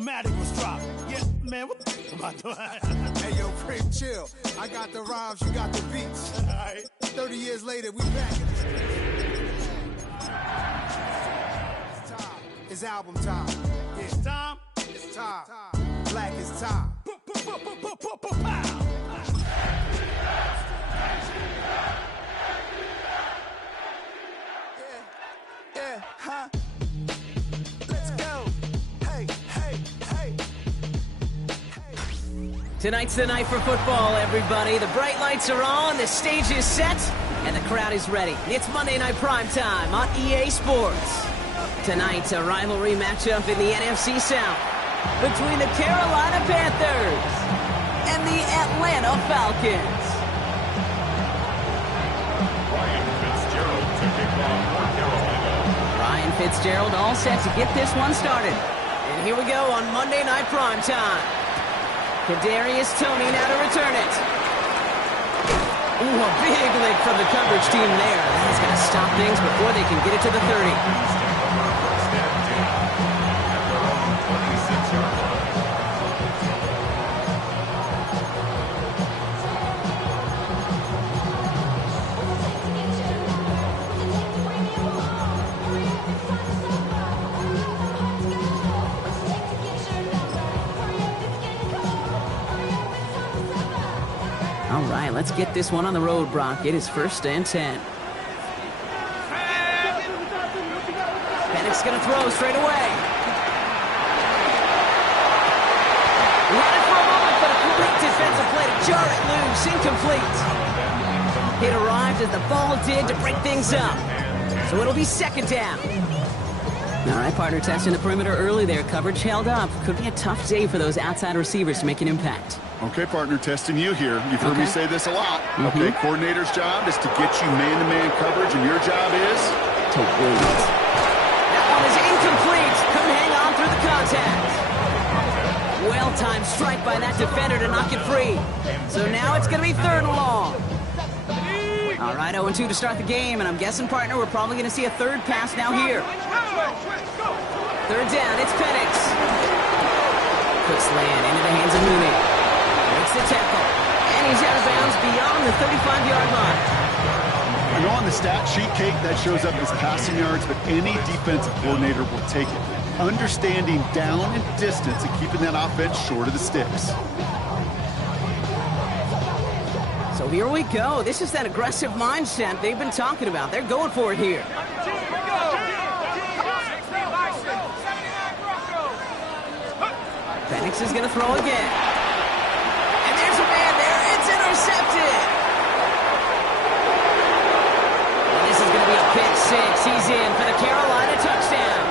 Illmatic was dropped. Yeah, man, what the f*** am I doing? Hey, yo, Prim, chill. I got the rhymes, you got the beats. All right. 30 years later, we back. It's time. It's album time. Yeah. It's time. It's time. Black is time. Yeah, huh? Let's go. Hey, hey, hey. Tonight's the night for football, everybody. The bright lights are on, the stage is set, and the crowd is ready. It's Monday Night Primetime on EA Sports. Tonight, a rivalry matchup in the NFC South between the Carolina Panthers and the Atlanta Falcons. Ryan Fitzgerald all set to get this one started. And here we go on Monday Night Primetime. Kadarius Toney now to return it. Ooh, a big lick from the coverage team there. That's going to stop things before they can get it to the 30. All right, let's get this one on the road, Brock. It is 1st and 10. Penix going to throw straight away. Ran it for a moment, but a great defensive play to jar it loose. Incomplete. It arrived as the ball did to break things up. So it'll be 2nd down. All right, partner, testing the perimeter early there. Coverage held up. Could be a tough day for those outside receivers to make an impact. Okay, partner, testing you here. You've heard me say this a lot. Okay, coordinator's job is to get you man-to-man coverage, and your job is to wait. That one is incomplete. Couldn't hang on through the contact. Well-timed strike by that defender to knock it free. So now it's going to be 3rd and long. All right, 0-2 to start the game, and I'm guessing, partner, we're probably going to see a 3rd pass now here. 3rd down, it's Penix. Quick slant into the hands of Mooney. Makes the tackle, and he's out of bounds beyond the 35-yard line. I know on the stat sheet, Kate, that shows up as passing yards, but any defensive coordinator will take it. Understanding down and distance and keeping that offense short of the sticks. So here we go. This is that aggressive mindset they've been talking about. They're going for it here. Penix is going to throw again. And there's a man there. It's intercepted. And this is going to be a pick 6. He's in for the Carolina touchdown.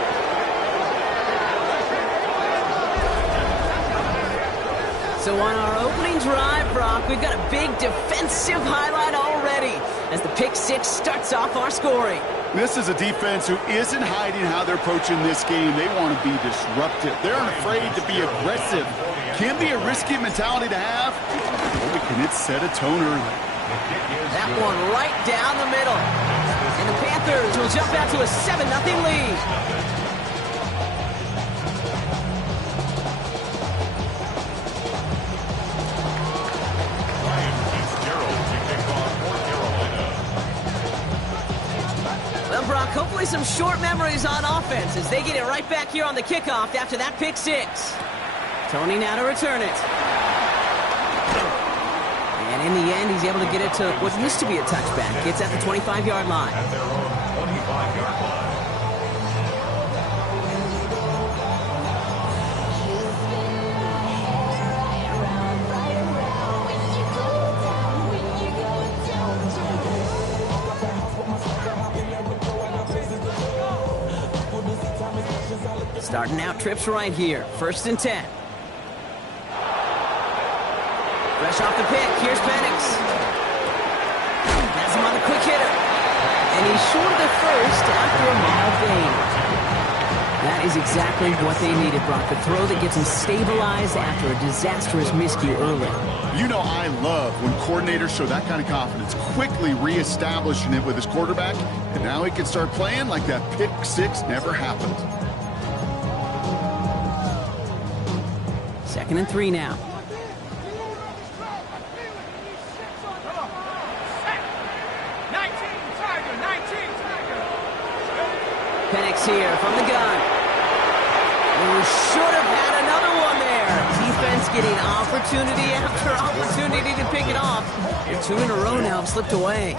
So on our opening drive, Brock, we've got a big defensive highlight already as the pick 6 starts off our scoring. This is a defense who isn't hiding how they're approaching this game. They want to be disruptive. They're unafraid to be aggressive. Can be a risky mentality to have. Boy, can it set a tone early. That one right down the middle. And the Panthers will jump out to a 7-0 lead. Brock, hopefully some short memories on offense as they get it right back here on the kickoff after that pick 6. Toney now to return it. And in the end, he's able to get it to what used to be a touchback. It's at the 25-yard line. Starting out trips right here. 1st and 10. Fresh off the pick. Here's Penix. Has him on the quick hitter. And he's short of the 1st after a mild gain. That is exactly what they needed, Brock. The throw that gets him stabilized after a disastrous miscue early. You know I love when coordinators show that kind of confidence, quickly reestablishing it with his quarterback, and now he can start playing like that pick 6 never happened. 2nd and 3 now. Penix here from the gun. Who should have had another one there. Defense getting opportunity after opportunity to pick it off. And 2 in a row now have slipped away.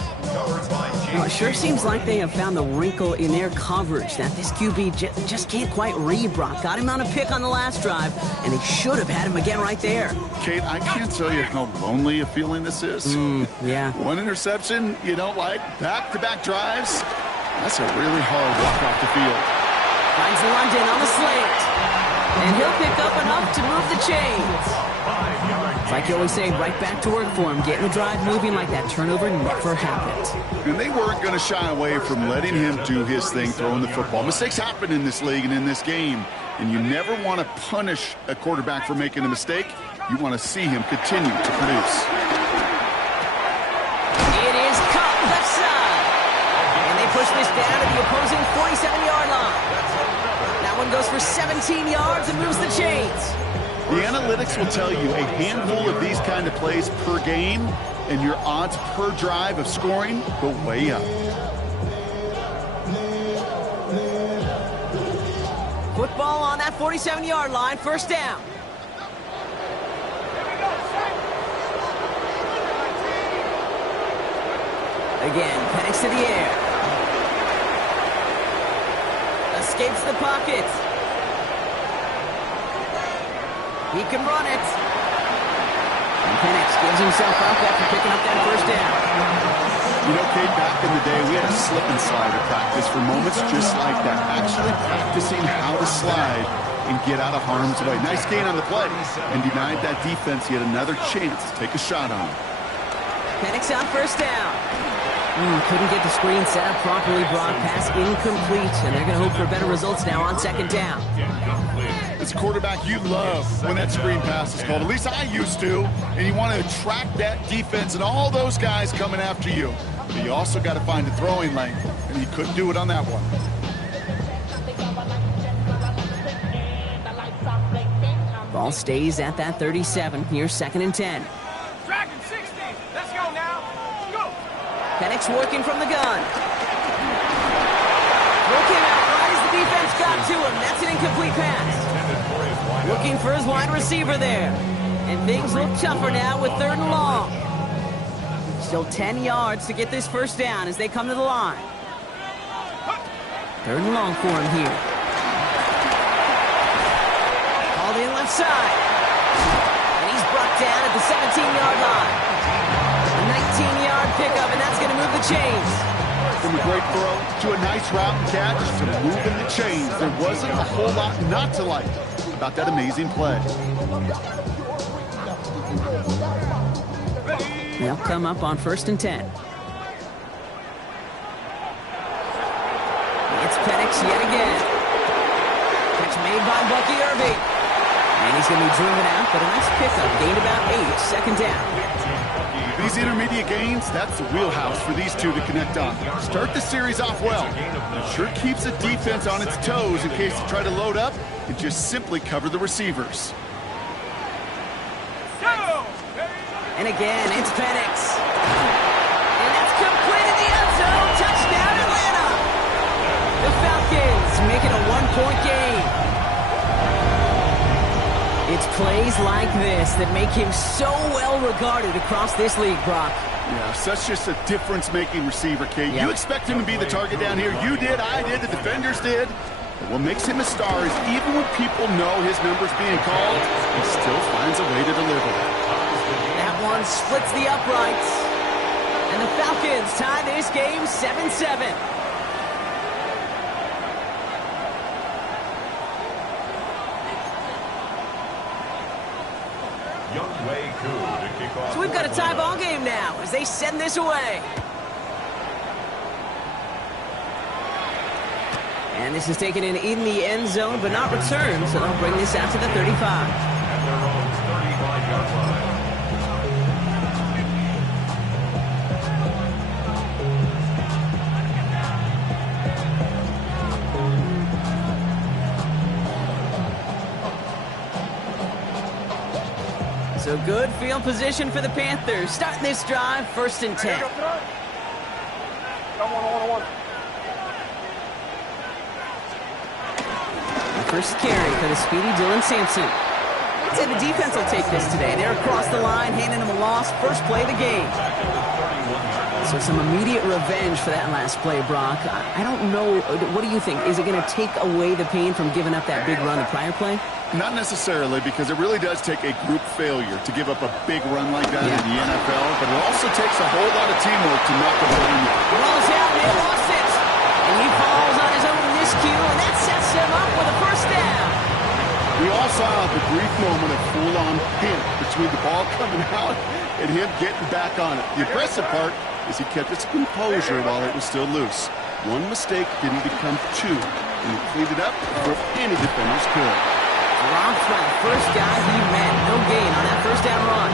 Well, it sure seems like they have found the wrinkle in their coverage that this QB just can't quite read, Brock. Got him on a pick on the last drive, and they should have had him again right there. Kate, I can't tell you how lonely a feeling this is. Yeah. One interception you don't like, back-to-back drives. That's a really hard walk off the field. Finds London on the slant. And he'll pick up enough to move the chains. It's like you always say, right back to work for him. Getting the drive moving like that turnover never happened. And they weren't going to shy away from letting him do his thing throwing the football. Mistakes happen in this league and in this game. And you never want to punish a quarterback for making a mistake. You want to see him continue to produce. It is caught left side. And they push this down to the opposing 47-yard line. That one goes for 17 yards and moves the chains. The analytics will tell you a handful of these kind of plays per game, and your odds per drive of scoring go way up. Football on that 47-yard line, first down. Again, Penix to the air. Escapes the pocket. He can run it. And Penix gives himself up after picking up that first down. You know, Kate, back in the day, we had a slip and slide at practice for moments just like that. Actually practicing how to slide and get out of harm's way. Nice gain on the play. And denied that defense yet another chance to take a shot on him. Penix on first down. Couldn't get the screen set up properly. Brock, pass incomplete. And they're going to hope for better results now on second down. As a quarterback, you love when that screen pass is called. At least I used to. And you want to attract that defense and all those guys coming after you. But you also got to find a throwing lane. And he couldn't do it on that one. Ball stays at that 37. Here's 2nd and 10. Dragon 60. Let's go now. Go. Penix working from the gun. Throw came out right as the defense got to him. That's an incomplete pass. Looking for his wide receiver there. And things look tougher now with 3rd and long. Still 10 yards to get this first down as they come to the line. 3rd and long for him here. Called in left side. And he's brought down at the 17-yard line. A 19-yard pickup, and that's going to move the chains. From a great throw to a nice route and catch to moving the chains. There wasn't a whole lot not to like about that amazing play. They'll come up on 1st and 10. It's Penix yet again. Catch made by Bucky Irving. And he's going to be driven out, but a nice pickup. Gained about 8, 2nd down. These intermediate gains, that's the wheelhouse for these two to connect on. Start the series off well. It sure keeps the defense on its toes in case they try to load up and just simply cover the receivers. And again, it's Penix. And that's complete in the end zone. Touchdown, Atlanta. The Falcons make it a 1-point game. It's plays like this that make him so well regarded across this league, Brock. Yeah, such just a difference-making receiver, Kate. Yep. You expect him to be the target down here. You did, I did, the defenders did. But what makes him a star is even when people know his number's being called, he still finds a way to deliver. That one splits the uprights. And the Falcons tie this game 7-7. So we've got a tie ball game now as they send this away. And this is taken in the end zone, but not returned, so they'll bring this out to the 35. So good field position for the Panthers. Starting this drive, 1st and 10. The first carry for the speedy Dylan Sampson. I'd say the defense will take this today. They're across the line, handing him a loss. First play of the game. So some immediate revenge for that last play, Brock. I don't know. What do you think? Is it going to take away the pain from giving up that big run the prior play? Not necessarily, because it really does take a group failure to give up a big run like that in the NFL, but it also takes a whole lot of teamwork to knock it down. Ball's out, they lost it. And he falls on his own miscue, and that sets him up with a first down. We all saw the brief moment of full-on hint between the ball coming out and him getting back on it. The impressive part is he kept his composure while it was still loose. One mistake didn't become two, and he cleaned it up before any defenders could. Dropped by the first guy he met. No gain on that first down run.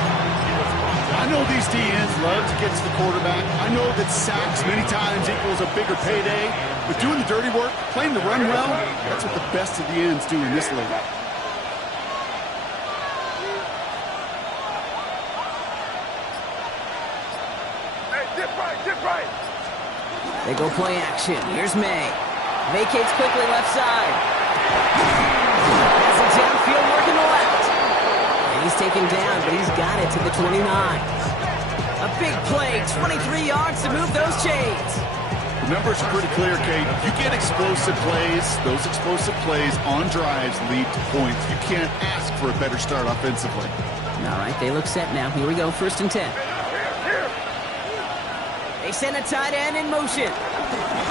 I know these DNs love to get to the quarterback. I know that sacks many times equals a bigger payday. But doing the dirty work, playing the run well, that's what the best of the ends do in this league. They go play action. Here's May. Vacates quickly left side. Has it downfield working the left. And he's taken down, but he's got it to the 29. A big play, 23 yards to move those chains. The numbers are pretty clear, Kate. You get explosive plays. Those explosive plays on drives lead to points. You can't ask for a better start offensively. All right, they look set now. Here we go, 1st and 10. They send a tight end in motion.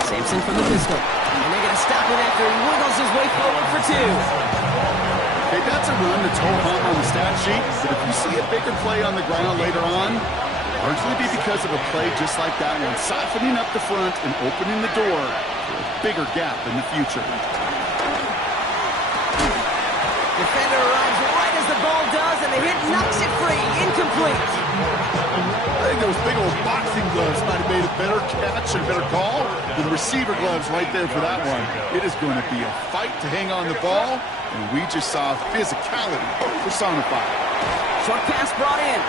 Sampson from the pistol. And they're going to stop him after he wiggles his way forward for 2. Hey, that's a run that's ho-hum on the stat sheet, but if you see a bigger play on the ground later on, largely be because of a play just like that one, softening up the front and opening the door for a bigger gap in the future. Defender arrives right as the ball does, and the hit knocks it free. Incomplete. I think those big old boxing gloves might have made a better catch and a better call than receiver gloves right there for that one. It is going to be a fight to hang on the ball, and we just saw physicality personified. Short pass brought in.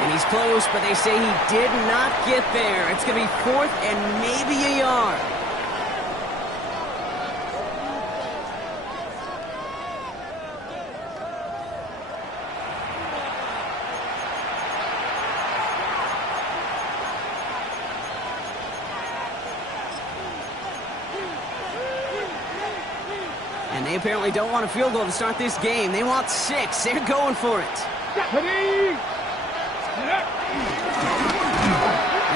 And he's close, but they say he did not get there. It's going to be 4th and maybe a yard. And they apparently don't want a field goal to start this game. They want 6. They're going for it. And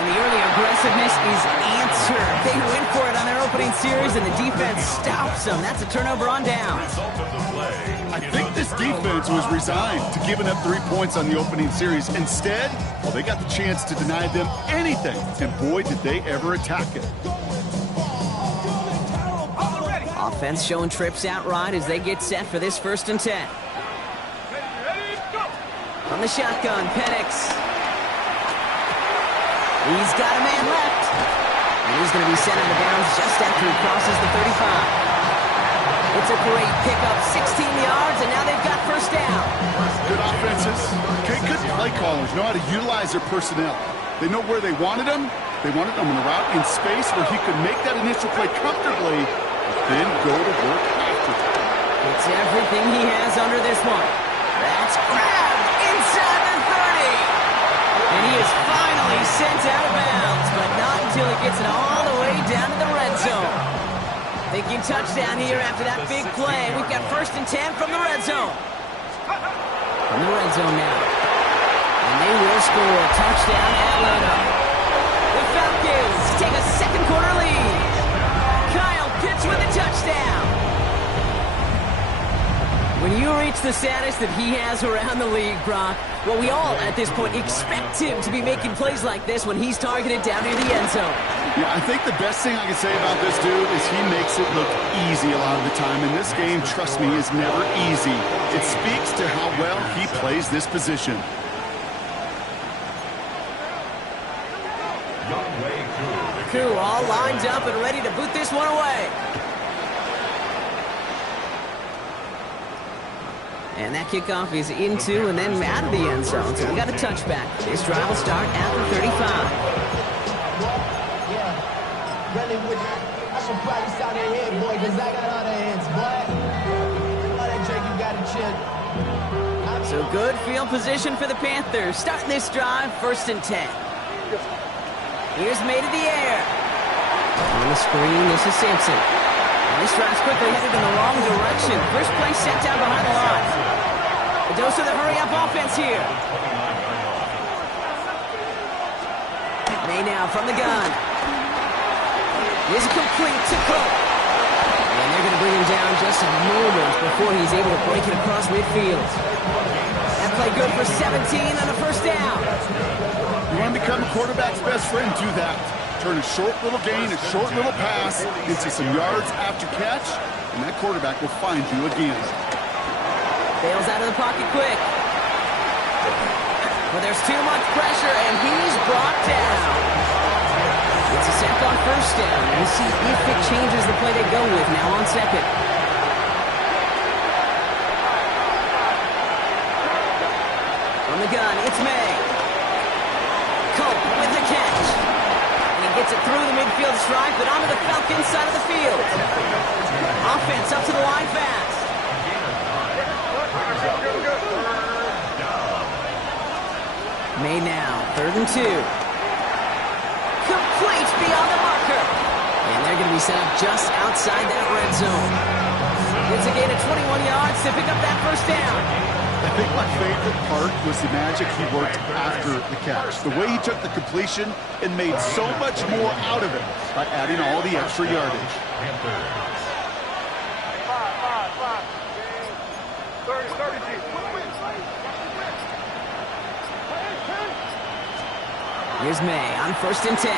the early aggressiveness is answered. They went for it on their opening series, and the defense stops them. That's a turnover on downs. I think this defense was resigned to giving up 3 points on the opening series. Instead, well, they got the chance to deny them anything, and boy, did they ever attack it. Offense showing trips out right as they get set for this 1st and 10. From the shotgun, Penix. He's got a man left. And he's going to be sent out of bounds just after he crosses the 35. It's a great pickup, 16 yards, and now they've got 1st down. Good offenses. Okay, good play callers know how to utilize their personnel. They know where they wanted him. They wanted him in a route in space where he could make that initial play comfortably, then go to work after it. It's everything he has under this one. That's grabbed inside the 30. And he is finally sent out of bounds, but not until he gets it all the way down to the red zone. Thinking touchdown here after that big play. We've got 1st and 10 from the red zone. From the red zone now. And they will score a touchdown, Atlanta. The Falcons take a 2nd quarter lead. Kyle Pitts with a touchdown. When you reach the status that he has around the league, Brock, well, we all at this point expect him to be making plays like this when he's targeted down near the end zone. Yeah, I think the best thing I can say about this dude is he makes it look easy a lot of the time. And this game, trust me, is never easy. It speaks to how well he plays this position. Koo all lined up and ready to boot this one away. And that kickoff is into and then out of the end zone. So we got a touchback. This drive will start after 35. I should probably start that head, boy, because I got other hands, boy. All that Drake, you got to chill. So good field position for the Panthers. Starting this drive, 1st and 10. Here's May to the air. On the screen, this is Sampson. And this drive's quickly headed in the wrong direction. First play set down behind the line. A dose of the hurry-up offense here. May now from the gun. Is complete to Cook. And they're going to bring him down just a moment before he's able to break it across midfield. That play good for 17 on the 1st down. You want to become a quarterback's best friend, do that. Turn a short little gain, a short little pass into some yards after catch, and that quarterback will find you again. Bails out of the pocket quick. But there's too much pressure, and he's brought down. It's a sack on 1st down. We'll see if it changes the play they go with now on 2nd. From the gun, it's May. Cope with the catch. And he gets it through the midfield stripe, but onto the Falcons side of the field. Offense up to the line fast. May now, 3rd and 2. Complete beyond the marker. And they're going to be set up just outside that red zone. It's a gain of 21 yards to pick up that 1st down. I think my favorite part was the magic he worked after the catch. The way he took the completion and made so much more out of it by adding all the extra yardage. Here's May on 1st and 10.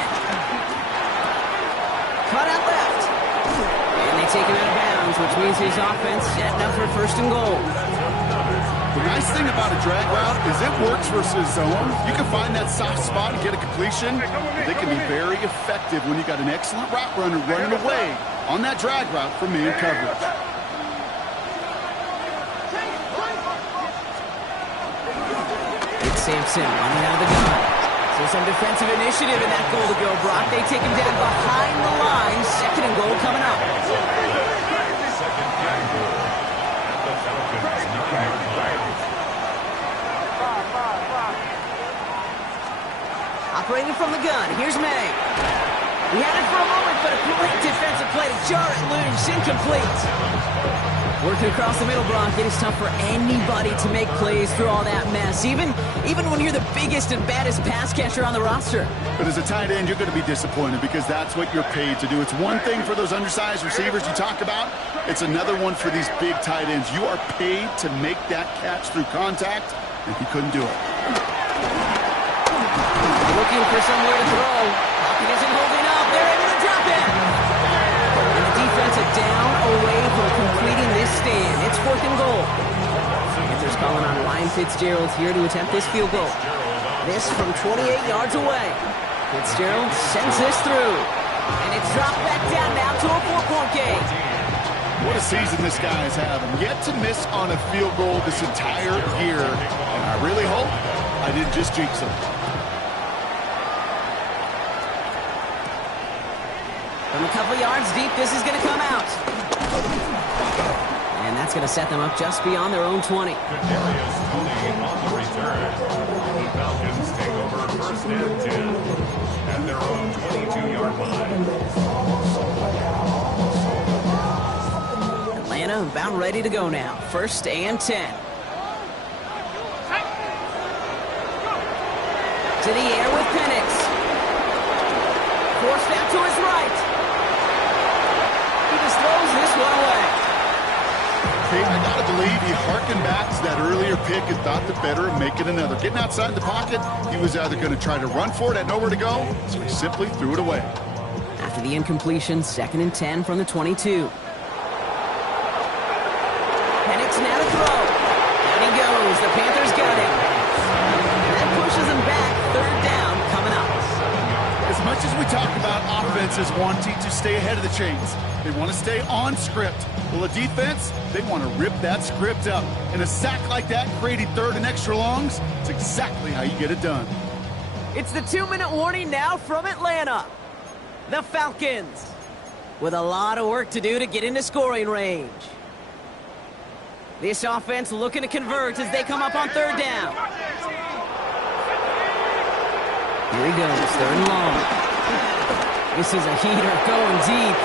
Cut out left. And they take him out of bounds, which means his offense setting up for 1st and goal. The nice thing about a drag route is it works versus zone. You can find that soft spot and get a completion. They can be very effective when you got an excellent route runner running away on that drag route from man coverage. It's Sampson running out of the gun. So some defensive initiative in that goal to go, Brock. They take him down behind the line. 2nd and goal coming up. Operating from the gun, here's May. He had it for a moment, but a great defensive play to jar it loose. Incomplete. Working across the middle, Brock. It is tough for anybody to make plays through all that mess, even when you're the biggest and baddest pass catcher on the roster. But as a tight end, you're going to be disappointed because that's what you're paid to do. It's one thing for those undersized receivers you talk about. It's another one for these big tight ends. You are paid to make that catch through contact, and he couldn't do it. Looking for somewhere to throw. Pocket isn't holding up. They're able to drop it. And the defense is down away from completing this stand. It's 4th and goal. Panthers calling on Ryan Fitzgerald here to attempt this field goal. This from 28 yards away. Fitzgerald sends this through. And it's dropped back down now to a 4-point game. What a season this guy is having. Yet to miss on a field goal this entire year. And I really hope I didn't just jinx him. From a couple yards deep, this is going to come out. And that's going to set them up just beyond their own 20. Kadarius Toney on the return. The Falcons take over 1st and 10 at their own 22-yard line. Atlanta about ready to go now. 1st and 10. To the air with Penix. Forced out to his right. He just throws this one away. I got to believe he harkened back to that earlier pick and thought the better of making another. Getting outside the pocket, he was either going to try to run for it, had nowhere to go, so he simply threw it away. After the incompletion, 2nd and 10 from the 22. Penix now to throw. Down he goes. The Panthers got him. And that pushes him back. 3rd down coming up. As much as we talk about offenses wanting to stay ahead of the chains, they want to stay on script. Well, a defense, they want to rip that script up. And a sack like that, creating third and extra longs, it's exactly how you get it done. It's the 2-minute warning now from Atlanta. The Falcons, with a lot of work to do to get into scoring range. This offense looking to convert as they come up on third down. Here he goes, third and long. This is a heater going deep.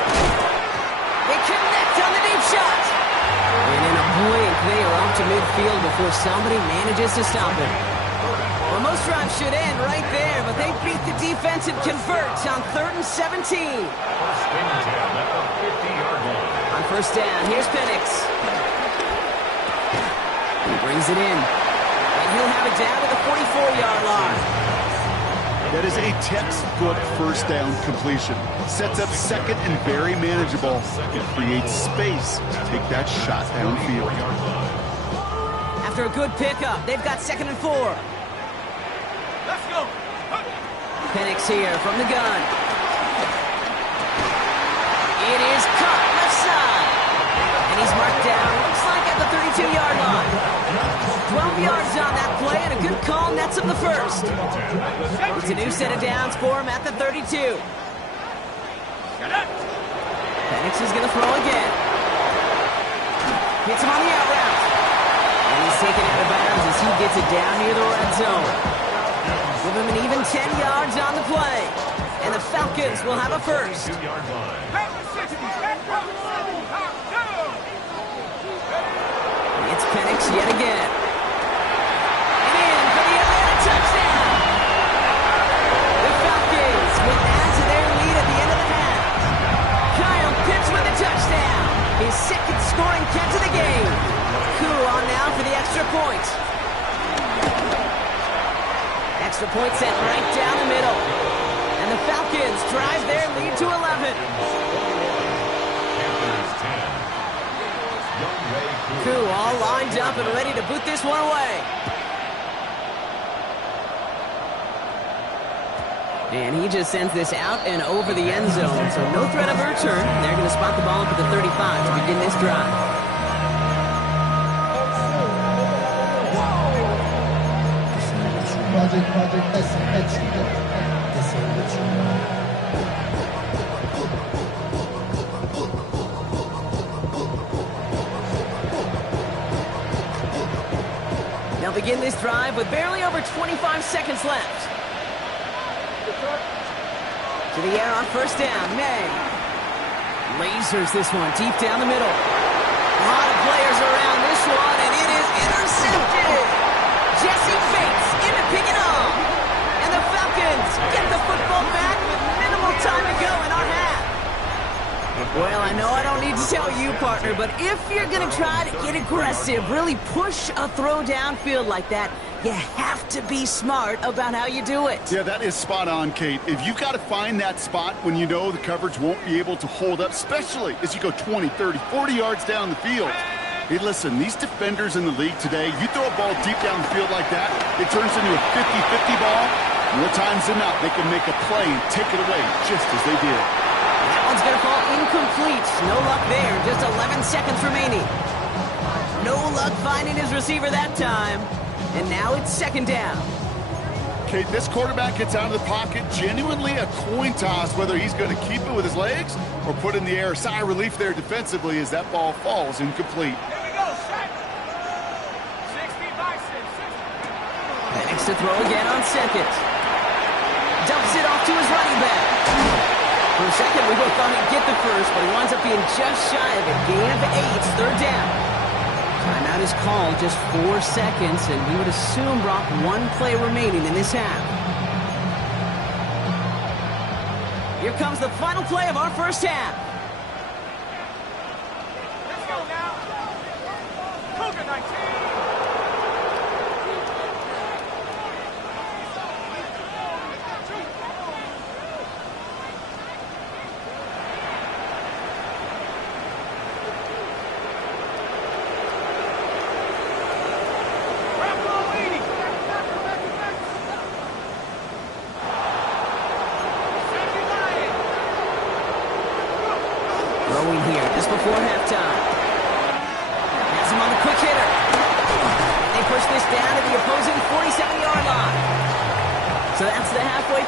They connect on the deep shot. And in a blink, they are off to midfield before somebody manages to stop him. Well, most drives should end right there, but they beat the defense and convert on 3rd and 17. First and 10 at the 50-yard line. On first down, here's Penix. He brings it in. And he'll have it down to the 44-yard line. That is a textbook first down completion. Sets up second and very manageable. It creates space to take that shot downfield. After a good pickup, they've got 2nd and 4. Let's go. Penix here from the gun. It is caught left side. And he's marked down, looks like at the 32-yard line. 12 yards on that play, and a good call nets him the first. It's a new set of downs for him at the 32. Penix is going to throw again. Hits him on the out route. And he's taken out of bounds as he gets it down near the red zone. Give him an even 10 yards on the play. And the Falcons will have a first. 2-yard line. It's Penix yet again. And in for the Atlanta touchdown. The Falcons will add to their lead at the end of the half. Kyle Pitts with a touchdown. His 2nd scoring catch of the game. Koo on now for the extra point. Extra point sent right down the middle. And the Falcons drive their lead to 11. Koo all lined up and ready to boot this one away. And he just sends this out and over the end zone. So no threat of a return. They're going to spot the ball up at the 35 to begin this drive. They'll begin this drive with barely over 25 seconds left. To the air on first down, May. Lasers this one deep down the middle. A lot of players around this one, and it is intercepted. Jesse Bates in to pick it off. And the Falcons get the football back with minimal time to go in our half. Well, I know I don't need to tell you, partner, but if you're going to try to get aggressive, really push a throw downfield like that, you have to be smart about how you do it. Yeah, that is spot on, Kate. If you've got to find that spot when you know the coverage won't be able to hold up, especially as you go 20, 30, 40 yards down the field. Hey, listen, these defenders in the league today, you throw a ball deep down the field like that, it turns into a 50-50 ball. More times than not, they can make a play and take it away just as they did. That one's going to fall incomplete. No luck there. Just 11 seconds remaining. No luck finding his receiver that time. And now it's 2nd down. Kate, this quarterback gets out of the pocket, genuinely a coin toss, whether he's going to keep it with his legs or put it in the air. Sigh of relief there defensively as that ball falls incomplete. Penix to throw again on 2nd. Dumps it off to his running back. For a second, we both thought he'd get the first, but he winds up being just shy of it. Gain of 8, 3rd down. Timeout is called, just 4 seconds, and we would assume, Brock, 1 play remaining in this half. Here comes the final play of our first half. Let's go now. Cougar 19.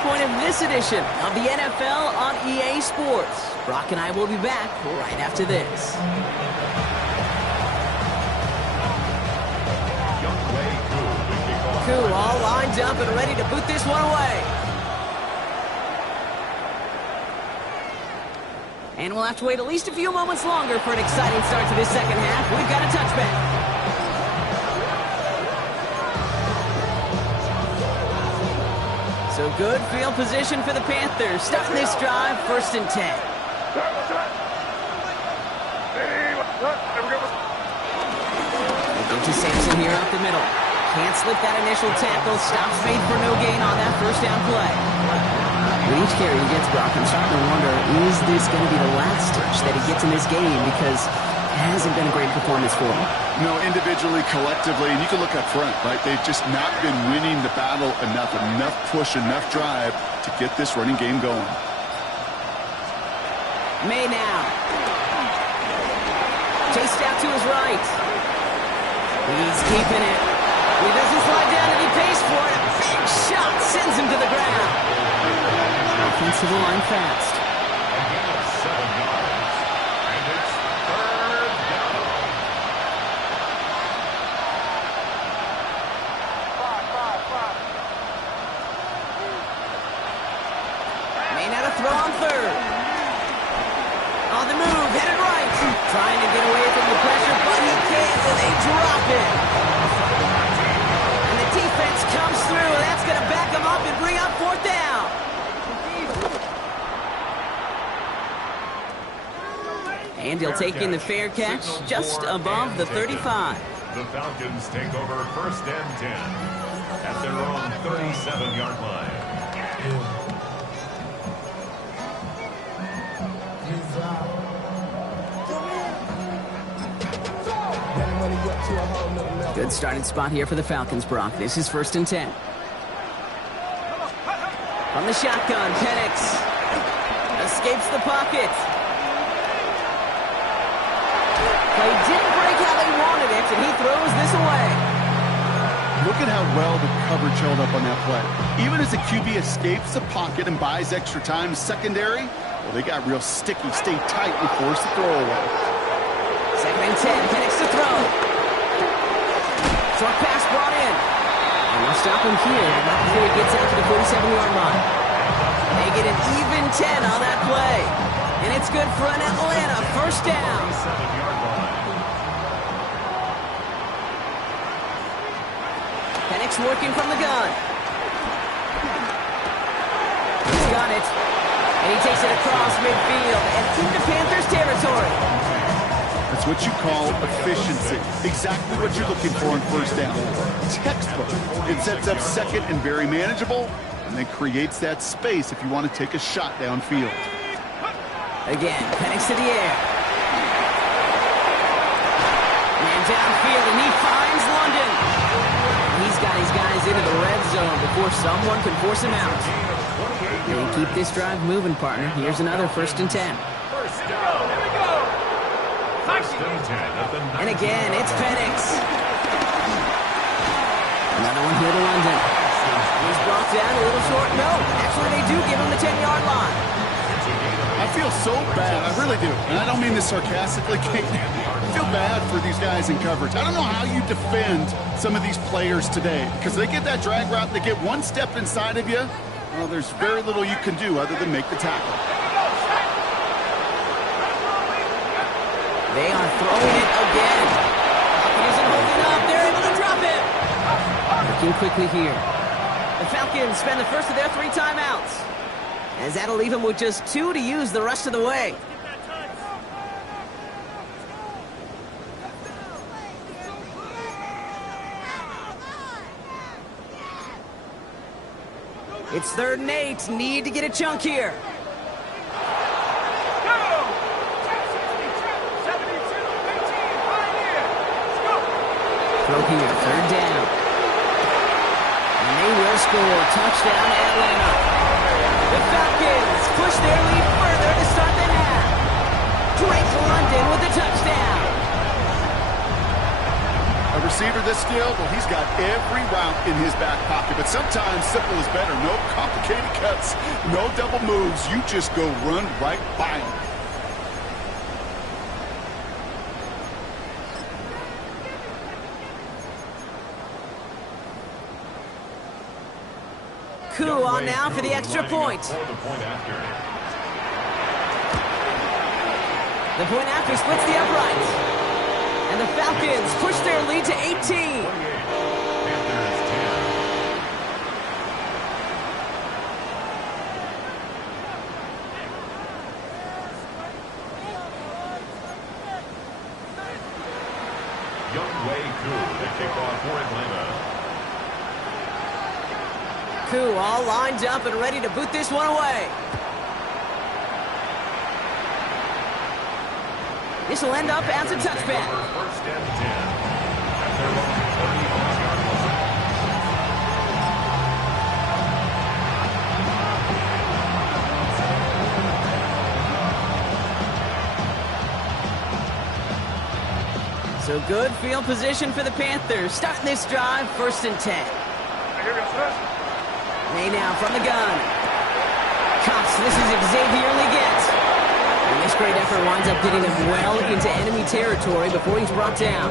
point of this edition of the NFL on EA Sports. Brock and I will be back right after this. Koo all lined up and ready to boot this one away. And we'll have to wait at least a few moments longer for an exciting start to this second half. We've got a touchback. So good field position for the Panthers. Starting this drive, 1st and 10. We'll get to Sampson here up the middle. Can't slip that initial tackle. Stops made for no gain on that 1st down play. With each carry he gets, Brock, I'm starting to wonder, is this going to be the last touch that he gets in this game? Because it hasn't been a great performance for him. No, individually, collectively, and you can look up front, right? They've just not been winning the battle enough push, enough drive to get this running game going. May now. Chased out to his right. He's keeping it. He doesn't slide down and he pays for it. A big shot sends him to the ground. Offensive line fast. And it's 3rd down. May not have throw on 3rd. On the move, headed right. Trying to get away from the pressure, but he can't, and they drop it. And the defense comes through. That's going to back him up and bring up 4th down. And he'll take in the fair catch just above the 35. The Falcons take over 1st and 10 at their own 37-yard line. Good starting spot here for the Falcons, Brock. This is 1st and 10. From the shotgun, Penix escapes the pocket. Play didn't break how they wanted it, and he throws this away. Look at how well the coverage held up on that play. Even as the QB escapes the pocket and buys extra time secondary, well, they got real sticky, stay tight, and force the throw away. 2nd and 10, Penix to throw. Short pass brought in. And they'll stop him here right before he gets out to the 47-yard line. They get an even 10 on that play. And it's good for an Atlanta 1st down. 7-yard line. Penix working from the gun. He's got it. And he takes it across midfield and into Panthers territory. That's what you call efficiency. Exactly what you're looking for on 1st down. Textbook. It sets up 2nd and very manageable, and then creates that space if you want to take a shot downfield. Again, Penix to the air. Man downfield, and he finds London. He's got his guys into the red zone before someone can force him out. They keep this drive moving, partner. Here's another 1st and 10. And again, it's Penix. Another one here to London. He's brought down a little short. No, actually they do give him the 10-yard line. I feel so bad. I really do. And I don't mean this sarcastically. I feel bad for these guys in coverage. I don't know how you defend some of these players today, because they get that drag route, they get one step inside of you. Well, there's very little you can do other than make the tackle. They are throwing it again. Falcon isn't holding up. They're able to drop it. Working quickly here. The Falcons spend the first of their 3 timeouts, as that'll leave them with just 2 to use the rest of the way. It's 3rd and 8. Need to get a chunk here. Throw here, 3rd down. And they will score. Touchdown, Atlanta. The Falcons push their lead further to start the half. Drake London with a touchdown. A receiver this skilled? Well, he's got every route in his back pocket. But sometimes simple is better. No complicated cuts, no double moves. You just go run right by him. Coup on now for the extra point. The point after splits the uprights. And the Falcons push their lead to 18. Coup all lined up and ready to boot this one away. This will end up as a touchback. First and 10. At their own 31-yard line. So good field position for the Panthers. Starting this drive, 1st and 10. May now from the gun. Cops, this is Xavier Leggett. And this great effort winds up getting him well into enemy territory before he's brought down.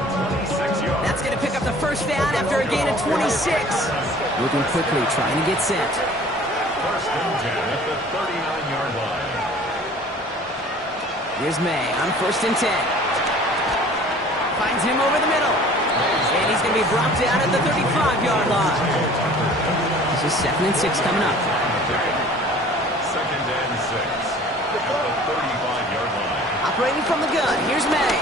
That's going to pick up the first down after a gain of 26. Moving quickly, trying to get set. First and 10 at the 39-yard line. Here's May on 1st and 10. Finds him over the middle. And he's going to be brought down at the 35-yard line. This is 2nd and 6 coming up. 2nd and 6 at the 35-yard line. Operating from the gun, here's May.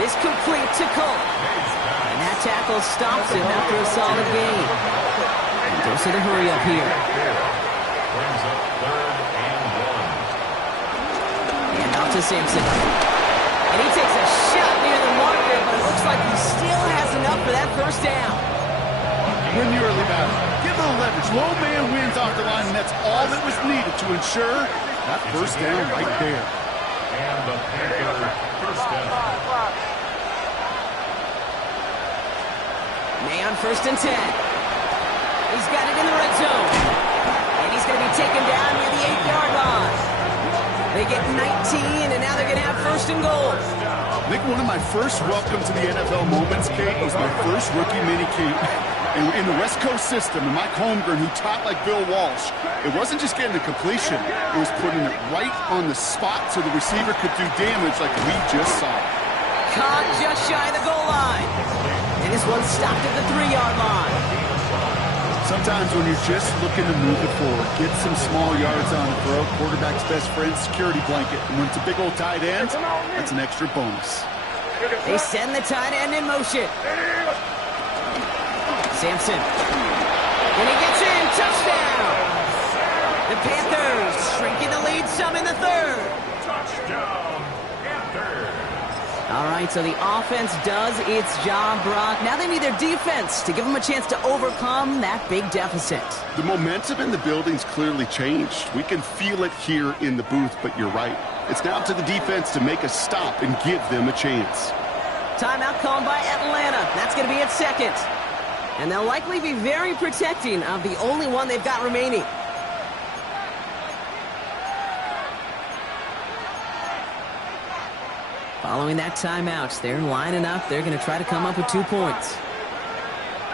This complete to Cole. And that tackle stops him after a solid gain. Dose of the hurry up here. Brings up 3rd and 1. And out to Sampson. And he takes a shot near the marker, but it looks like he still has enough for that first down. Win the early battle. Give a little leverage. Low man wins off the line, and that's all that was needed to ensure that first down right there. And the Panther first down. May on 1st and 10. He's got it in the red zone. And he's going to be taken down near the 8-yard line. They get 19, and now they're going to have 1st and goal. I think one of my first welcome to the NFL moments, Kate, was my first rookie mini-Kate. In the West Coast system, and Mike Holmgren, who taught like Bill Walsh, it wasn't just getting the completion, it was putting it right on the spot so the receiver could do damage like we just saw. Caught just shy of the goal line. And this one stopped at the 3-yard line. Sometimes when you're just looking to move it forward, get some small yards on the throw, quarterback's best friend, security blanket. And when it's a big old tight end, that's an extra bonus. They send the tight end in motion. Sampson. And he gets in. Touchdown. The Panthers shrinking the lead some in the 3rd. Touchdown, Panthers. All right, so the offense does its job, Brock. Now they need their defense to give them a chance to overcome that big deficit. The momentum in the building's clearly changed. We can feel it here in the booth, but you're right. It's now to the defense to make a stop and give them a chance. Timeout called by Atlanta. That's going to be its 2nd. And they'll likely be very protecting of the only one they've got remaining. Following that timeout, they're lining up. They're going to try to come up with 2 points.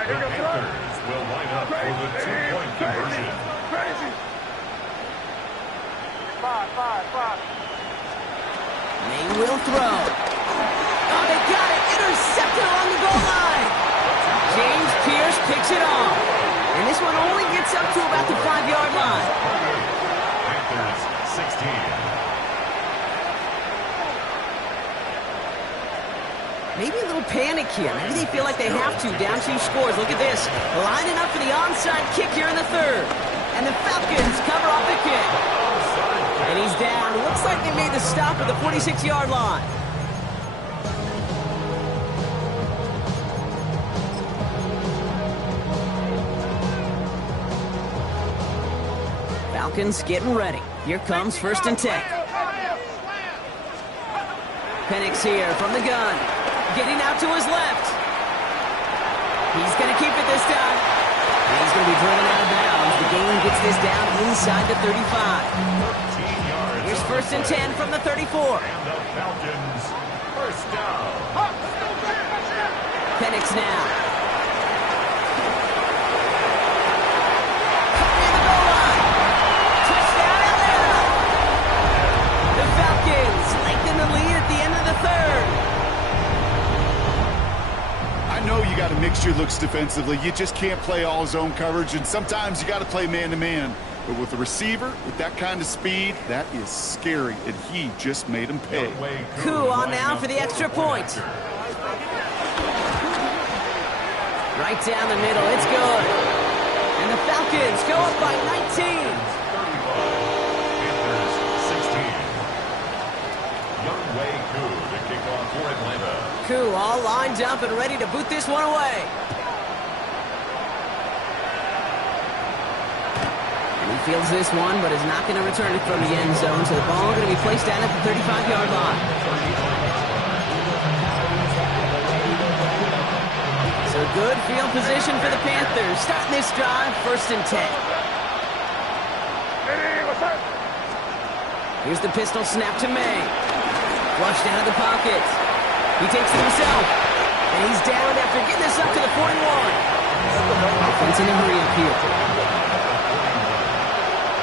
The Panthers will line up for the 2-point conversion. They will throw. Oh, they got it. Intercepted along the goal line. James Pierce picks it off. And this one only gets up to about the 5-yard line. Panthers 16. Maybe a little panic here. Maybe they feel like they have to. Down 2 scores. Look at this. Lining up for the onside kick here in the 3rd. And the Falcons cover off the kick. And he's down. Looks like they made the stop at the 46-yard line. Falcons getting ready. Here comes 1st and 10. Penix here from the gun. Getting out to his left. it this time. And he's going to be driven out of bounds. The game gets this down inside the 35. 13 yards. Here's first and 10 from the 34. And the Falcons, first down. Penix now. Touchdown, Atlanta! The Falcons lengthen the lead at the end of the third. I know you got to mix your looks defensively. You just can't play all zone coverage, and sometimes you got to play man-to-man. But with a receiver, with that kind of speed, that is scary, and he just made him pay. Koo on now for the extra point. Right down the middle, it's good. And the Falcons go up by 19. Panthers 16. Youngway Koo to kick off for Atlanta. Koo all lined up and ready to boot this one away. And he fields this one, but is not going to return it from the end zone, so the ball going to be placed down at the 35-yard line. So good field position for the Panthers. Starting this drive, first and 10. Here's the pistol snap to May. Flushed out of the pocket. He takes it himself. And he's down after getting this up to the 41. Offense in a hurry up here.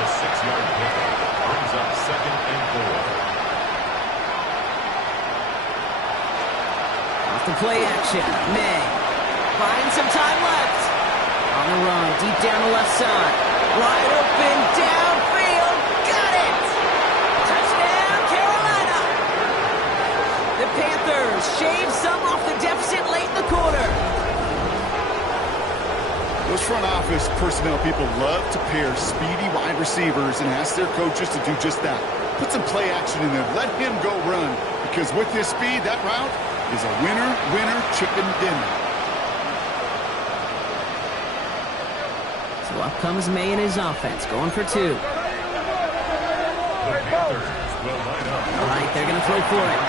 A 6-yard pick brings up second and 4. Off the play action. May. Finds some time left. On the run, deep down the left side. Wide open, downfield. Got it! Touchdown, Carolina! The Panthers shave some off the deficit late in the quarter. Those front office personnel people love to pair speedy wide receivers and ask their coaches to do just that. Put some play action in there. Let him go run. Because with his speed, that route is a winner, chicken dinner. So up comes May in his offense, going for two. The Panthers will line up. All right, they're going to throw for it.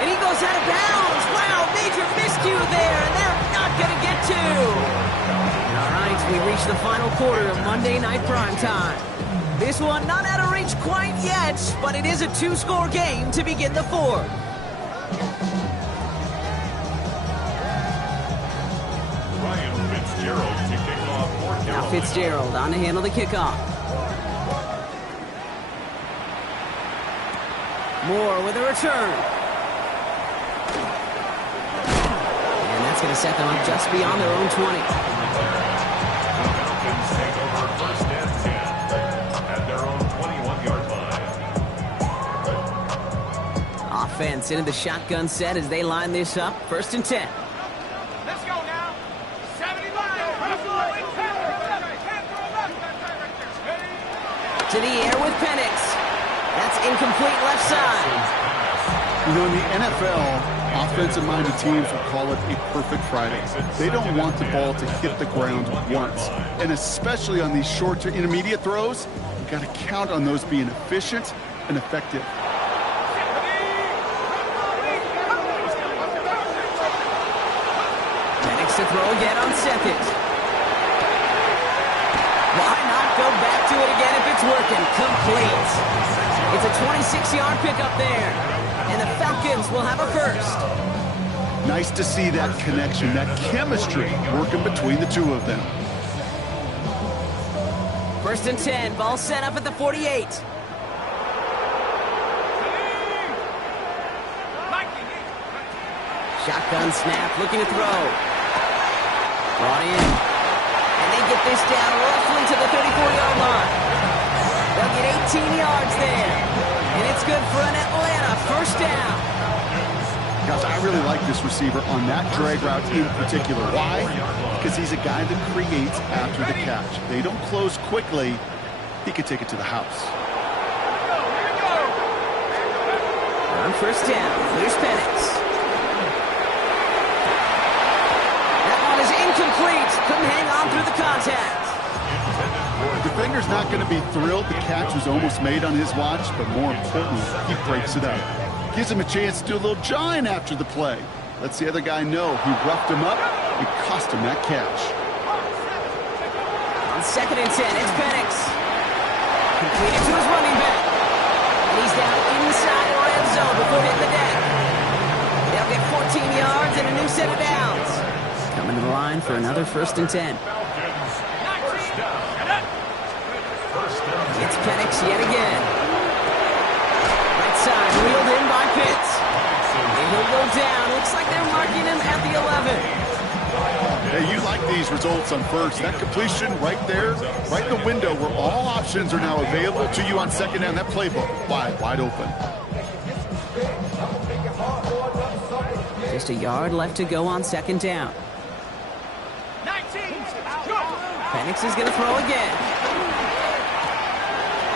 And he goes out of bounds. Wow, major miscue there, and they're not going to get two. All right, we reach the final quarter of Monday Night Primetime. This one not out of reach quite yet, but it is a two-score game to begin the fourth. Ryan Fitzgerald to kick off for Now Carolina. Fitzgerald on to handle the kickoff. Moore with a return. And that's going to set them up just beyond their own 20. The Falcons take over first and 10 at their own 21-yard line. Offense into the shotgun set as they line this up. First and 10. Let's go now. 70 miles. To the air with Penix. That's incomplete left side. You know, in the NFL, offensive-minded teams will call it a perfect Friday. They don't want the ball to hit the ground once. And especially on these short to intermediate throws, you've got to count on those being efficient and effective. Penix to throw again on second. Why not go back to it again if it's working? Complete. It's a 26-yard pickup there. And the Falcons will have a first. Nice to see that connection, that chemistry working between the two of them. First and 10, ball set up at the 48. Shotgun snap, looking to throw. Brought in. And they get this down roughly to the 34-yard line. They'll get 18 yards there. And it's good for an Atlanta first down. Guys, I really like this receiver on that drag route in particular. Why? Because he's a guy that creates after the catch. They don't close quickly. He could take it to the house. On first down, here's Penix. That one is incomplete. Couldn't hang on through the contact. The defender's not going to be thrilled the catch was almost made on his watch, but more importantly, he breaks it up. Gives him a chance to do a little jawing after the play. Lets the other guy know he roughed him up and cost him that catch. On 2nd and 10, it's Penix. Completed to his running back. And he's down inside the red zone before hitting the deck. They'll get 14 yards and a new set of downs. Coming to the line for another 1st and 10. It's Penix yet again. Right side, wheeled in by Pitts. And he'll go down. Looks like they're marking him at the 11. Hey, you like these results on first. That completion right there, right in the window where all options are now available to you on 2nd down. That playbook wide open. Just a yard left to go on 2nd down. Penix is going to throw again.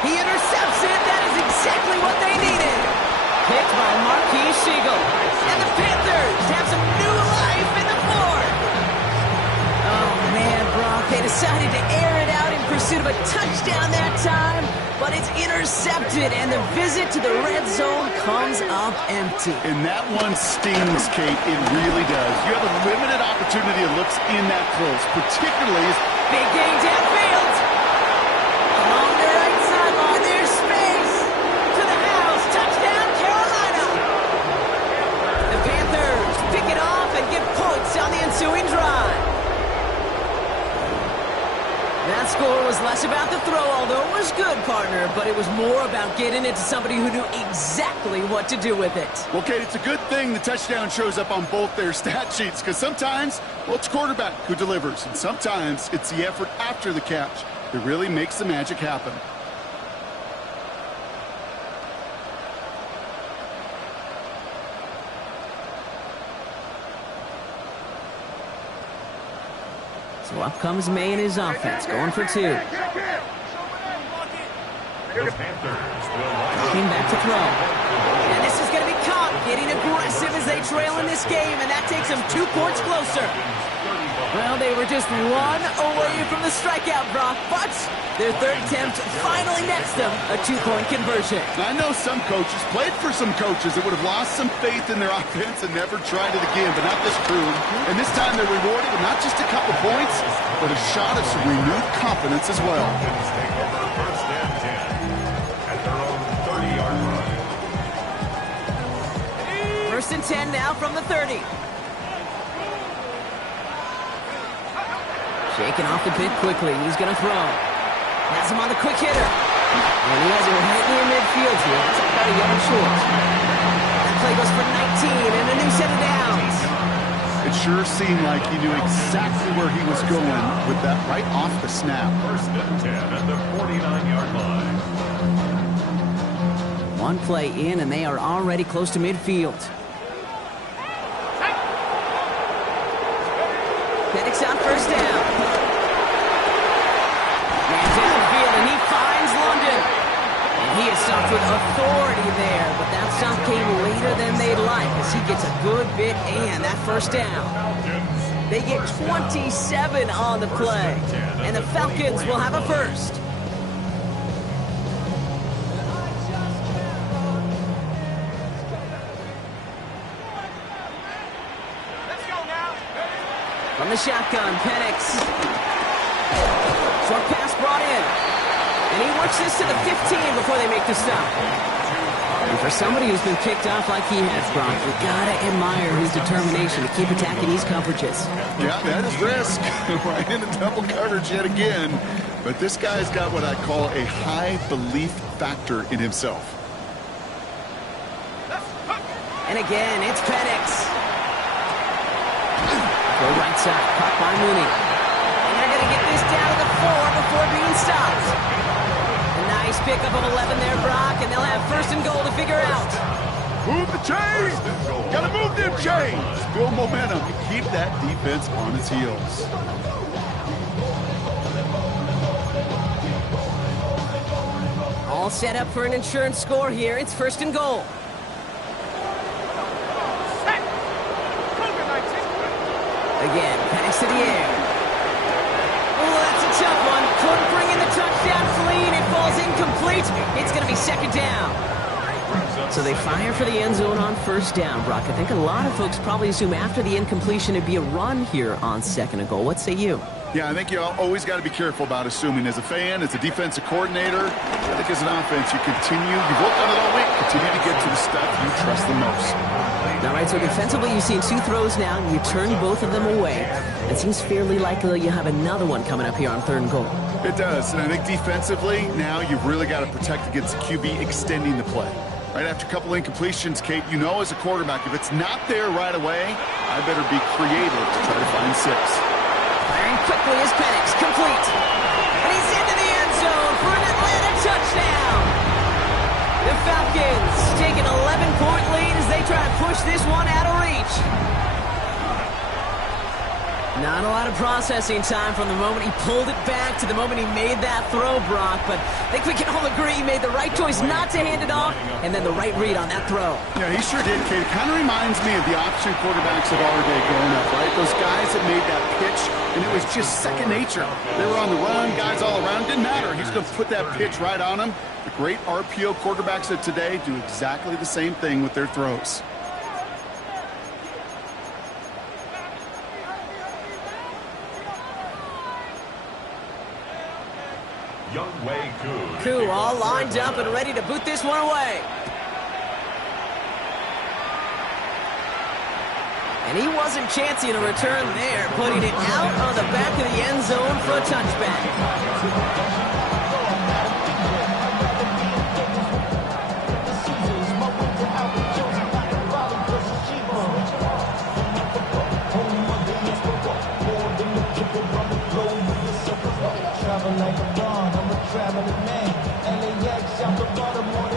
He intercepts it. That is exactly what they needed. Picked by Marquise Siegel. And the Panthers have some new life in the fourth. Oh, man, Brock, they decided to air it out in pursuit of a touchdown that time, but it's intercepted, and the visit to the red zone comes up empty. And that one stings, Kate. It really does. You have a limited opportunity that looks in that close, particularly as... Big game downfield. Along the right sideline, there's space. To the house. Touchdown, Carolina. The Panthers pick it off and get points on the ensuing drive. That score was less about the throw, although it was good, partner, but it was more about getting it to somebody who knew exactly what to do with it. Well, Kate, it's a good thing the touchdown shows up on both their stat sheets, because sometimes, well, it's quarterback who delivers, and sometimes it's the effort after the catch that really makes the magic happen. So up comes May and his offense, going for 2. The Panthers will Came back to throw. And this is going to be caught, getting aggressive as they trail in this game, and that takes them 2 points closer. Well, they were just 1 away from the strikeout, Brock, but their 3rd attempt finally nets them a 2-point conversion. Now, I know some coaches, played for some coaches that would have lost some faith in their offense and never tried it again, but not this crew. And this time they're rewarded with not just a couple points, but a shot of some renewed confidence as well. take over 1st and 10 at their own 30-yard line. 1st and 10 now from the 30. Shaking off the pit quickly. He's going to throw. Has him on the quick hitter. And he has it right near midfield here. That's about a yard short. That play goes for 19 and a new set of downs. It sure seemed like he knew exactly where he was going with that right off the snap. 1st and 10 at the 49-yard line. 1 play in, and they are already close to midfield. Penix on 1st down. Man downfield, and he finds London. And he is stopped with authority there, but that stop came later than they'd like as he gets a good bit and that 1st down. They get 27 on the play, and the Falcons will have a 1st. From the shotgun, Penix. Short pass brought in. And he works this to the 15 before they make the stop. And for somebody who's been kicked off like he has, Brock, you gotta admire his determination to keep attacking these coverages. Yeah, that is risk. Right into double coverage yet again. But this guy's got what I call a high belief factor in himself. And again, it's Penix. Go right side, caught by Mooney. And they're going to get this down to the 4 before being stopped. A nice pickup of 11 there, Brock, and they'll have 1st and goal to figure out. Move the chains! Gotta move them chains! Build momentum. Keep that defense on its heels. All set up for an insurance score here. It's 1st and goal. Again, Penix to the air. Oh, that's a tough one. Couldn't bring in the touchdown clean. It falls incomplete. It's going to be 2nd down. So they fire for the end zone on 1st down, Brock. I think a lot of folks probably assume after the incompletion it'd be a run here on 2nd and goal. What say you? Yeah, I think you always got to be careful about assuming. As a fan, as a defensive coordinator, I think as an offense, you've worked on it all week, continue to get to the stuff you trust the most. All right, so defensively, you've seen 2 throws now, and you turn both of them away. It seems fairly likely you have another one coming up here on 3rd and goal. It does, and I think defensively, now you've really got to protect against the QB extending the play. Right after a couple incompletions, Kate, you know as a quarterback, if it's not there right away, I better be creative to try to find 6. Firing quickly is Penix, complete. And he's into the end zone for an Atlanta touchdown. The Falcons take an 11-point lead as they try to push this one out of reach. Not a lot of processing time from the moment he pulled it back to the moment he made that throw, Brock. But I think we can all agree he made the right choice not to hand it off, and then the right read on that throw. Yeah, he sure did, Kate. It kind of reminds me of the option quarterbacks of our day growing up, right? Those guys that made that pitch, and it was just second nature. They were on the run, guys all around. Didn't matter. He's going to put that pitch right on them. The great RPO quarterbacks of today do exactly the same thing with their throws. Koo all lined up and ready to boot this one away. And he wasn't chancing a return there, putting it out on the back of the end zone for a touchback.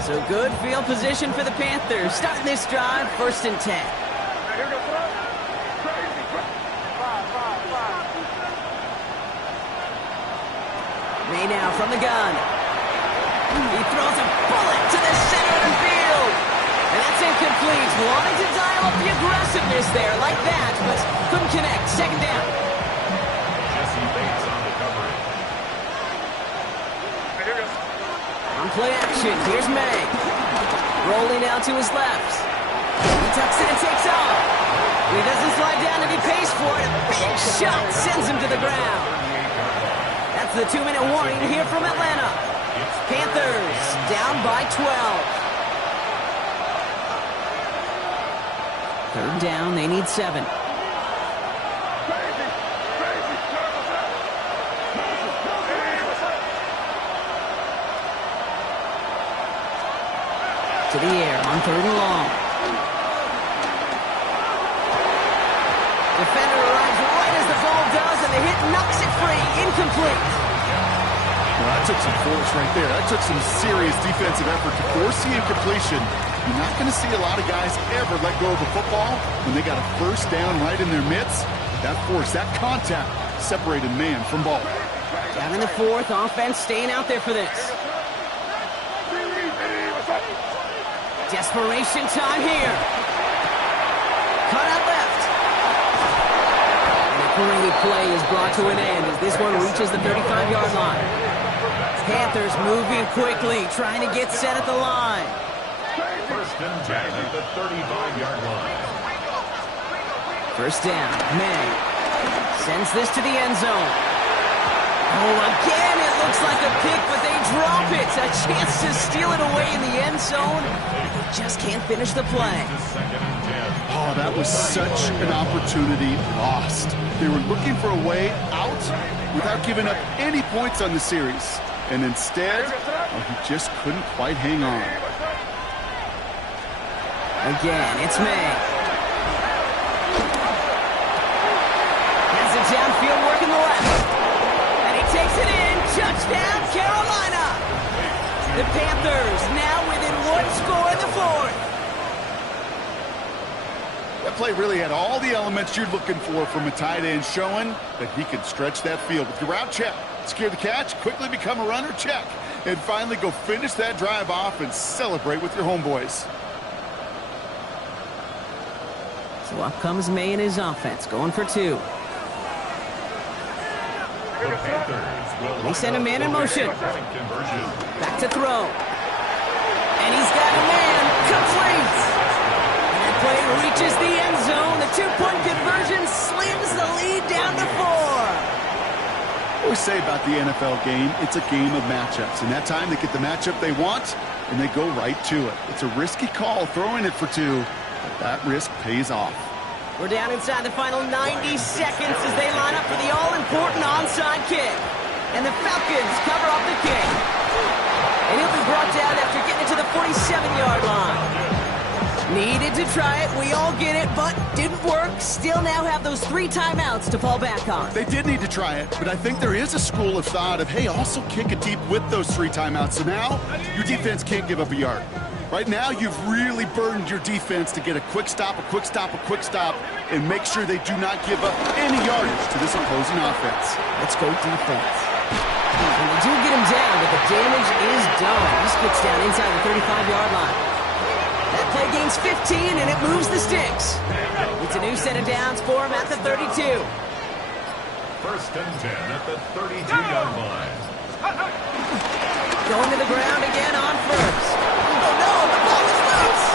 So good field position for the Panthers. Starting this drive, 1st and 10. May now from the gun. He throws a bullet to the center of the field. And that's incomplete. Wanted to dial up the aggressiveness there like that, but couldn't connect. 2nd down. On play action, here's May. Rolling out to his left. He tucks it and takes off. He doesn't slide down and he pays for it. A big shot sends him to the ground. That's the 2-minute warning here from Atlanta. Panthers down by 12. 3rd down, they need 7. To the air on 3rd and long. Defender arrives right as the ball does, and the hit knocks it free. Incomplete. Well, that took some force right there. That took some serious defensive effort to force the incompletion. You're not going to see a lot of guys ever let go of a football when they got a 1st down right in their midst. That force, that contact, separated man from ball. Down in the 4th, offense staying out there for this. Desperation time here. Cut out left. And a great play is brought to an end as this one reaches the 35-yard line. Panthers moving quickly, trying to get set at the line. 1st and 10 at the 35-yard line. 1st down, May sends this to the end zone. Oh, again, it looks like a pick, but they drop it. A chance to steal it away in the end zone. They just can't finish the play. Oh, that was such an opportunity lost. They were looking for a way out without giving up any points on the series. And instead, he just couldn't quite hang on. Again, it's May. Has it downfield, working the left. And he takes it in. Touchdown, Carolina. The Panthers now within 1 score in the 4th. That play really had all the elements you're looking for from a tight end, showing that he can stretch that field with your route check, secure the catch, quickly become a runner check, and finally go finish that drive off and celebrate with your homeboys. So up comes May and his offense, going for 2. They send a man in motion. Back to throw. And he's got a man. Complete. And that play reaches the end zone. The 2-point conversion slams the lead down to 4. always say about the NFL game, it's a game of matchups. And that time they get the matchup they want, and they go right to it. It's a risky call throwing it for 2, but that risk pays off. We're down inside the final 90 seconds as they line up for the all-important onside kick. And the Falcons cover up the kick. And he'll be brought down after getting it to the 47-yard line. Needed to try it, we all get it, but didn't work. Still now have those 3 timeouts to fall back on. They did need to try it, but I think there is a school of thought of, hey, also kick it deep with those 3 timeouts. So now your defense can't give up a yard. Right now, you've really burdened your defense to get a quick stop, and make sure they do not give up any yardage to this opposing offense. Let's go defense. And they do get him down, but the damage is done. He spits down inside the 35-yard line. That play gains 15, and it moves the sticks. It's a new set of downs for him at the 32. First and 10 at the 32-yard line. Going to the ground again on first. Oh, no, the ball is loose.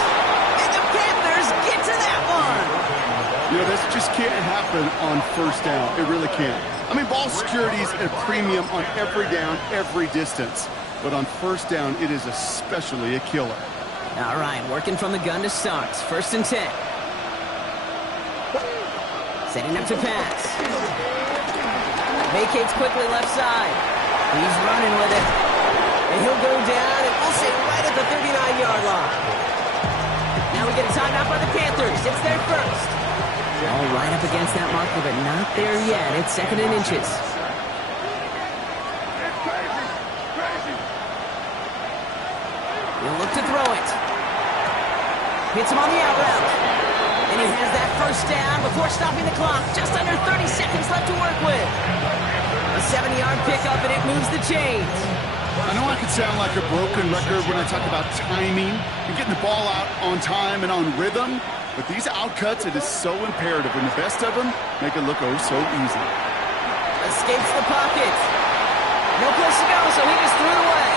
And the Panthers get to that one. You know, this just can't happen on first down. It really can't. I mean, ball security is a premium on every down, every distance. But on first down, it is especially a killer. All right, working from the gun to start. First and 10. Setting up to pass. Vacates quickly left side. He's running with it. And he'll go down, and we'll say right at the 39-yard line. Now we get a timeout by the Panthers. It's their first. All right up against that marker, but not there yet. It's 2nd and inches. He'll look to throw it. Hits him on the out route. And he has that first down before stopping the clock. Just under 30 seconds left to work with. A 7-yard pickup, and it moves the chains. I know I can sound like a broken record when I talk about timing and getting the ball out on time and on rhythm, but these outcuts, it is so imperative, and the best of them make it look oh so easy. Escapes the pocket. No place to go, so he just threw it away.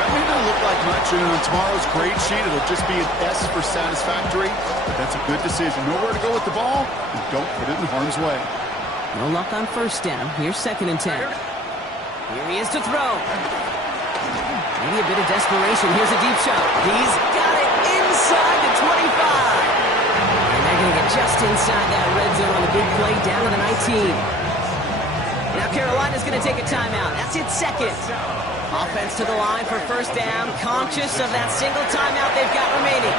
That may not look like much, and on tomorrow's grade sheet, it'll just be an S for satisfactory, but that's a good decision. Nowhere to go with the ball, and don't put it in harm's way. No luck on first down. Here's 2nd and 10. Here he is to throw. Maybe a bit of desperation. Here's a deep shot. He's got it inside the 25. And they're going to get just inside that red zone on the big play down to the 19. Now Carolina's going to take a timeout. That's its 2nd. Offense to the line for first down, conscious of that single timeout they've got remaining.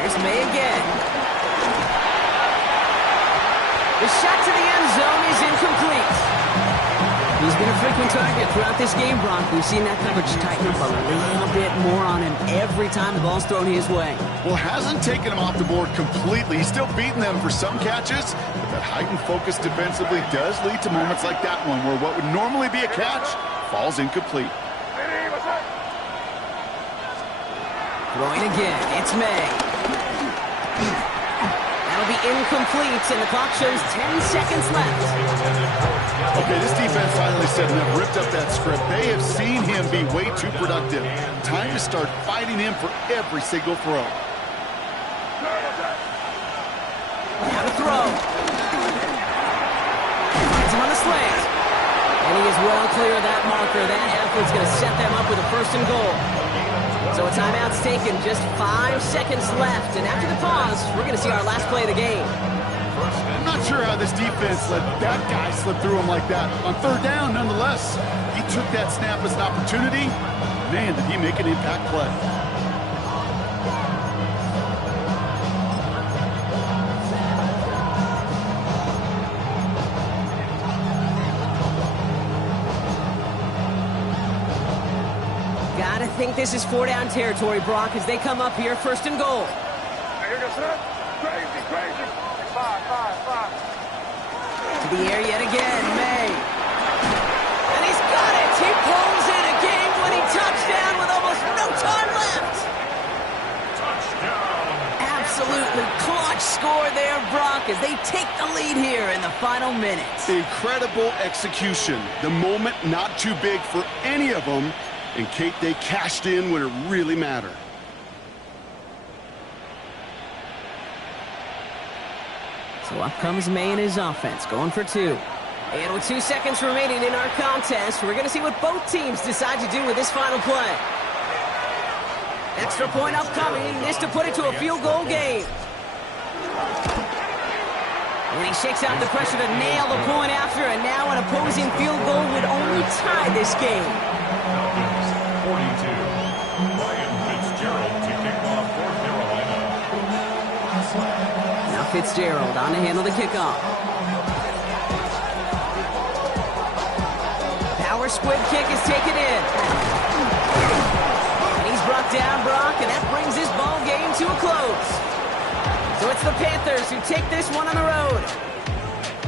Here's May again. The shot to the end zone is incomplete. He's been a frequent target throughout this game, Brock. We've seen that coverage tighten up a little bit more on him every time the ball's thrown his way. Well, hasn't taken him off the board completely. He's still beating them for some catches, but that heightened focus defensively does lead to moments like that one where what would normally be a catch falls incomplete. Throwing again, it's May. That'll be incomplete, and the clock shows 10 seconds left. Okay, this defense finally said enough, ripped up that script. They have seen him be way too productive. Time to start fighting him for every single throw. Now to throw. Finds him on the slant. And he is well clear of that marker. That effort's going to set them up with a 1st and goal. So a timeout's taken, just 5 seconds left. And after the pause, we're going to see our last play of the game. I'm not sure how this defense let that guy slip through him like that. On 3rd down, nonetheless, he took that snap as an opportunity. Man, did he make an impact play. Gotta think this is 4-down territory, Brock, as they come up here 1st and goal. To the air yet again, May. And he's got it! He pulls in a game-winning touchdown with almost no time left! Touchdown! Absolutely clutch score there, Brock, as they take the lead here in the final minutes. Incredible execution. The moment not too big for any of them. And Kate, they cashed in when it really mattered. So up comes May and his offense, going for 2. And with 2 seconds remaining in our contest, we're going to see what both teams decide to do with this final play. Extra point upcoming. This to put it to a field goal game. And he shakes out the pressure to nail the point after, and now an opposing field goal would only tie this game. 42. Ryan Fitzgerald to kick off for Carolina. Now Fitzgerald on to handle the kickoff. Power squib kick is taken in. And he's brought down, Brock, and that brings this ball game to a close. So it's the Panthers who take this one on the road.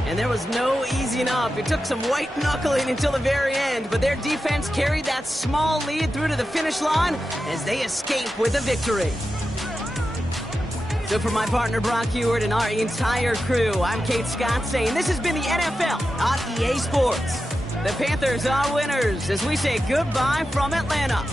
And there was no easing up. It took some white knuckling until the very end, but their defense carried that small lead through to the finish line as they escape with a victory. So for my partner Brock Ewart and our entire crew, I'm Kate Scott saying this has been the NFL on EA Sports. The Panthers are winners as we say goodbye from Atlanta.